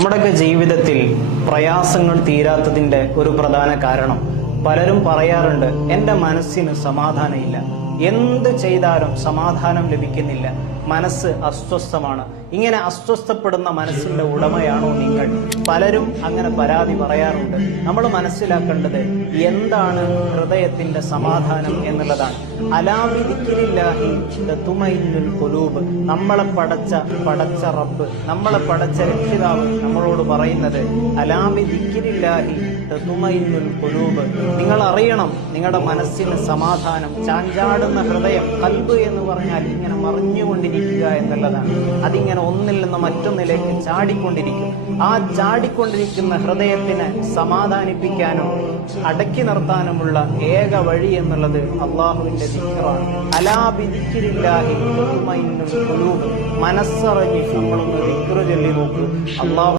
നമ്മുടെയൊക്കെ ജീവിതത്തിൽ പ്രയാസങ്ങൾ തീരാത്തതിന്റെ ഒരു പ്രധാന കാരണം പലരും പറയാറുണ്ട്, എൻ്റെ മനസ്സിന് സമാധാനമില്ല, എന്ത് ചെയ്താലും സമാധാനം ലഭിക്കുന്നില്ല, മനസ്സ് അസ്വസ്ഥമാണ്. ഇങ്ങനെ അസ്വസ്ഥപ്പെടുന്ന മനസ്സിന്റെ ഉടമയാണോ നിങ്ങൾ? പലരും അങ്ങനെ പരാതി പറയാറുണ്ട്. നമ്മൾ മനസ്സിലാക്കേണ്ടത് എന്താണ് ഹൃദയത്തിന്റെ സമാധാനം എന്നുള്ളതാണ്. അലാ ബിദിക്രില്ലാഹി തത്മഇന്നുൽ ഖുലൂബ്. നമ്മളെ പടച്ച റബ്ബ്, നമ്മളെ പടച്ച രക്ഷിതാവ് നമ്മളോട് പറയുന്നത് അലാ ബിദിക്രില്ലാഹി തത്മഇന്നുൽ ഖുലൂബ്. നിങ്ങൾ അറിയണം, നിങ്ങളുടെ മനസ്സിന് സമാധാനം, ചാഞ്ചാടുന്ന ഹൃദയം, ഖൽബ് എന്ന് പറഞ്ഞാൽ ഇങ്ങനെ മറിഞ്ഞുകൊണ്ടിരിക്കുക എന്നുള്ളതാണ്. അതിങ്ങനെ ഒന്നിൽ നിന്ന് മറ്റൊന്നിലേക്ക് ചാടിക്കൊണ്ടിരിക്കും. ആ ചാടിക്കൊണ്ടിരിക്കുന്ന ഹൃദയത്തിനെ സമാധാനിപ്പിക്കാനും അടക്കി നിർത്താനുമുള്ള ഏക വഴി എന്നുള്ളത് അള്ളാഹുവിന്റെ ദിക്റാണ്. അലാ ബിദിക്രില്ലാഹി തത്മഇന്നുൽ ഖുലൂബ്. മനസ്സറിഞ്ഞ് നമ്മളൊന്ന് ദിക്റ് ചൊല്ലി നോക്കൂ. അള്ളാഹു